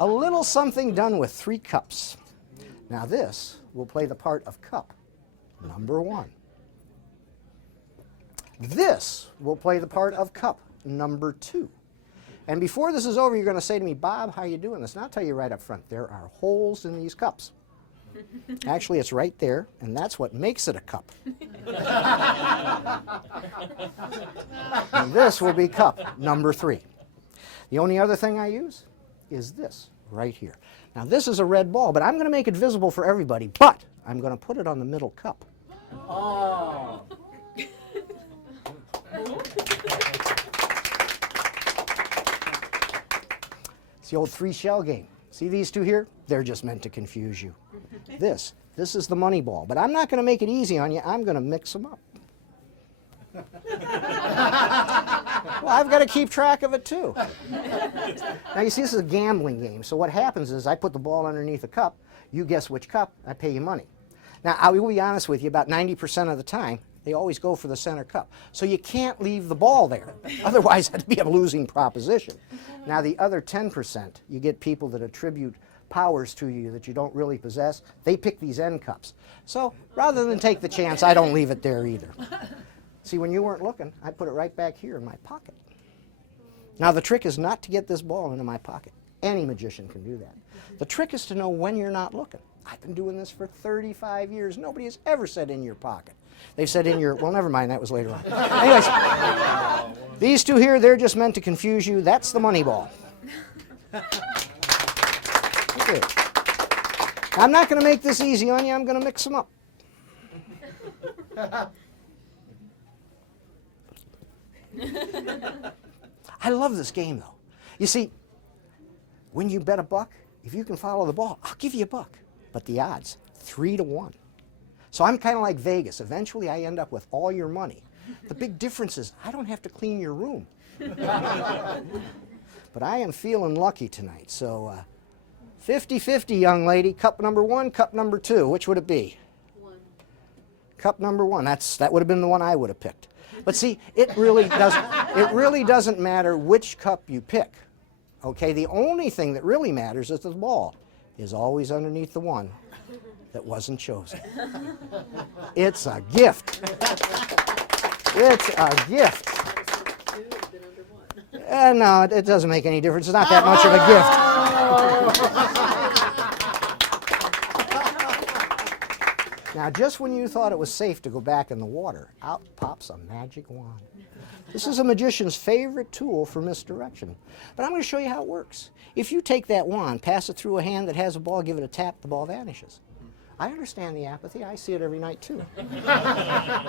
A little something done with 3 cups. Now this will play the part of cup number 1. This will play the part of cup number 2. And before this is over, you're going to say to me, Bob, how are you doing this? And I'll tell you right up front, there are holes in these cups. Actually, it's right there, and that's what makes it a cup. And this will be cup number 3. The only other thing I use is this right here. Now, this is a red ball, but I'm going to make it visible for everybody, but I'm going to put it on the middle cup. Oh. It's the old 3-shell game. See these 2 here? They're just meant to confuse you. This is the money ball. But I'm not going to make it easy on you. I'm going to mix them up. Well, I've got to keep track of it too. Now you see, this is a gambling game. So what happens is I put the ball underneath a cup. You guess which cup, I pay you money. Now I will be honest with you, about 90% of the time, they always go for the center cup. So you can't leave the ball there. Otherwise, that'd be a losing proposition. Now the other 10%, you get people that attribute powers to you that you don't really possess. They pick these end cups. So rather than take the chance, I don't leave it there either. See, when you weren't looking, I put it right back here in my pocket. Now the trick is not to get this ball into my pocket. Any magician can do that. The trick is to know when you're not looking. I've been doing this for 35 years. Nobody has ever said in your pocket. They've said in your, well, never mind, that was later on. Anyways, these 2 here, they're just meant to confuse you. That's the money ball. Okay. I'm not going to make this easy on you. I'm going to mix them up. I love this game, though. You see, when you bet a buck, if you can follow the ball, I'll give you a buck. But the odds, 3 to 1. So I'm kind of like Vegas. Eventually, I end up with all your money. The big difference is I don't have to clean your room. But I am feeling lucky tonight. So 50-50, young lady. Cup number 1, cup number 2. Which would it be? 1. Cup number 1. That would have been the one I would have picked. But see, it really doesn't matter which cup you pick. Okay, the only thing that really matters is the ball is always underneath the one that wasn't chosen. It's a gift. It's a gift. No, it doesn't make any difference. It's not that much of a gift. Now, just when you thought it was safe to go back in the water, out pops a magic wand. This is a magician's favorite tool for misdirection. But I'm going to show you how it works. If you take that wand, pass it through a hand that has a ball, give it a tap, the ball vanishes. I understand the apathy. I see it every night, too.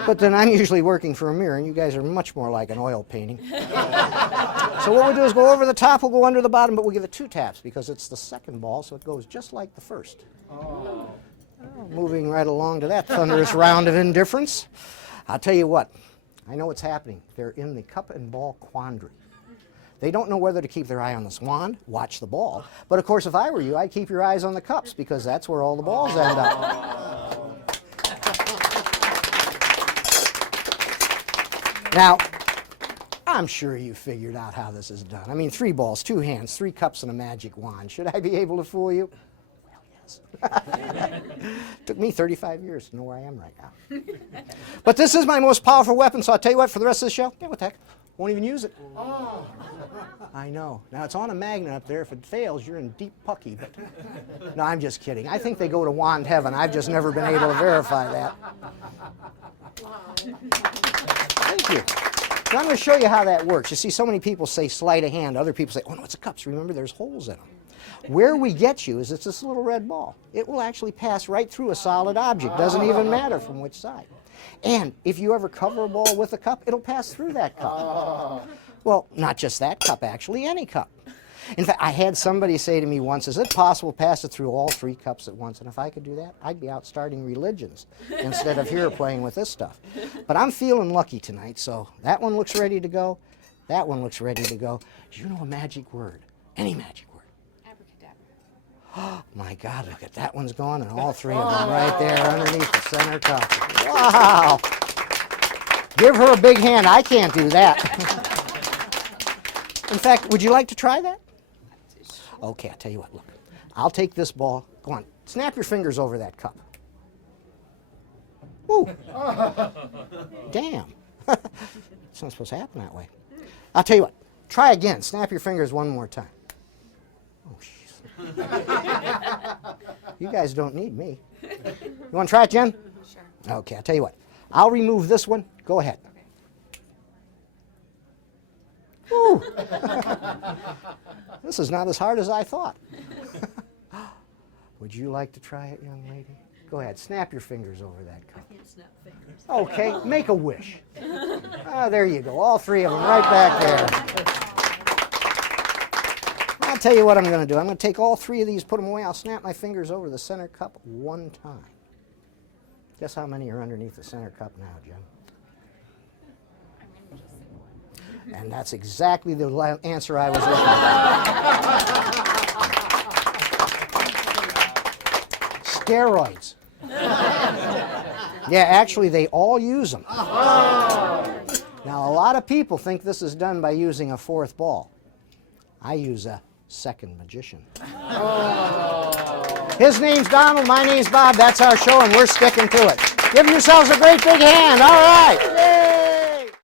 But then I'm usually working for a mirror, and you guys are much more like an oil painting. So what we'll do is go over the top, we'll go under the bottom, but we'll give it 2 taps because it's the second ball, so it goes just like the first. Oh, moving right along to that thunderous round of indifference. I'll tell you what. I know what's happening. They're in the cup and ball quandary. They don't know whether to keep their eye on this wand, watch the ball. But of course, if I were you, I'd keep your eyes on the cups because that's where all the balls end up. Now, I'm sure you figured out how this is done. I mean, 3 balls, 2 hands, 3 cups, and a magic wand. Should I be able to fool you? Well, yes. Took me 35 years to know where I am right now. But this is my most powerful weapon, so I'll tell you what, for the rest of the show, yeah, what the heck? Won't even use it. Oh. I know. Now, it's on a magnet up there. If it fails, you're in deep pucky. But no, I'm just kidding. I think they go to wand heaven. I've just never been able to verify that. Thank you. Now, I'm going to show you how that works. You see, so many people say sleight of hand. Other people say, oh, no, it's a cups. Remember, there's holes in them. Where we get you is it's this little red ball. It will actually pass right through a solid object. Doesn't even matter from which side. And if you ever cover a ball with a cup, it'll pass through that cup. Well, not just that cup, actually, any cup. In fact, I had somebody say to me once, is it possible to pass it through all 3 cups at once? And if I could do that, I'd be out starting religions instead of here playing with this stuff. But I'm feeling lucky tonight, so that one looks ready to go. That one looks ready to go. Do you know a magic word? Any magic word? Abracadabra. Oh, my God, look at that one's gone, and all 3 of them right there underneath the center cup. Wow! Give her a big hand. I can't do that. In fact, would you like to try that? Okay, I'll tell you what, look. I'll take this ball. Go on, snap your fingers over that cup. Ooh. Damn. It's not supposed to happen that way. I'll tell you what, try again. Snap your fingers one more time. Oh, jeez. You guys don't need me. You want to try it, Jen? Sure. Okay, I'll tell you what. I'll remove this one. Go ahead. Okay. Ooh. This is not as hard as I thought. Would you like to try it, young lady? Go ahead, snap your fingers over that cup. I can't snap fingers. Okay, make a wish. Ah, there you go, all three of them right back there. I'll tell you what I'm going to do. I'm going to take all three of these, put them away. I'll snap my fingers over the center cup one time. Guess how many are underneath the center cup now, Jim? And that's exactly the answer I was looking for. Steroids. Yeah, actually, they all use them. Now, a lot of people think this is done by using a fourth ball. I use a second magician. His name's Donald, my name's Bob. That's our show, and we're sticking to it. Give yourselves a great big hand. All right.